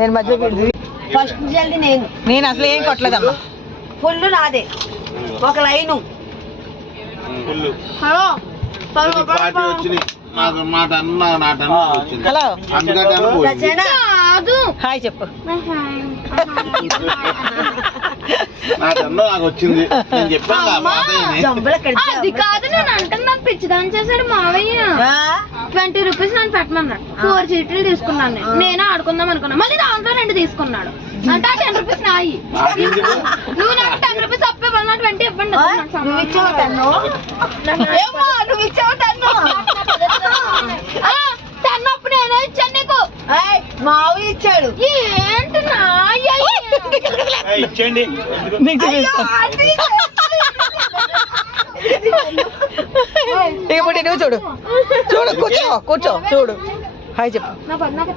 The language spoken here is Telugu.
నేను మధ్య ఫస్ట్ నేను అసలు ఏం కొట్టలేదమ్మా. ఫుల్ నాదే ఒక లైను. హలో హలో సరేనా? హాయ్ చెప్పు. జంబుల అది కాదు నేను అంటాను. నాకు పిచ్చిదాన్ని చేశాడు మావయ్య. 20 రూపీస్ నన్ను పెట్టమన్నాడు. 4 చీట్లు తీసుకున్నాను. నేను ఆడుకుందాం అనుకున్నా. మళ్ళీ దాంట్లో 2 తీసుకున్నాడు. అంటే ఆ 10 రూపీస్ నాయి. నువ్వు నాకు 10 రూపీస్ అప్పే 20 ఇవ్వండి. నువ్వు ఇచ్చావు 10. నువ్వు ఇచ్చావు 10 అప్పుడు నేనే ఇచ్చాను నీకు. మావి ఇచ్చాడు. ఏంటి ఇచ్చేయండి. ఇప్పుడు నువ్వు చూడు కూర్చో కూర్చో చూడు. హాయ్ చెప్పు. నా పని నాకు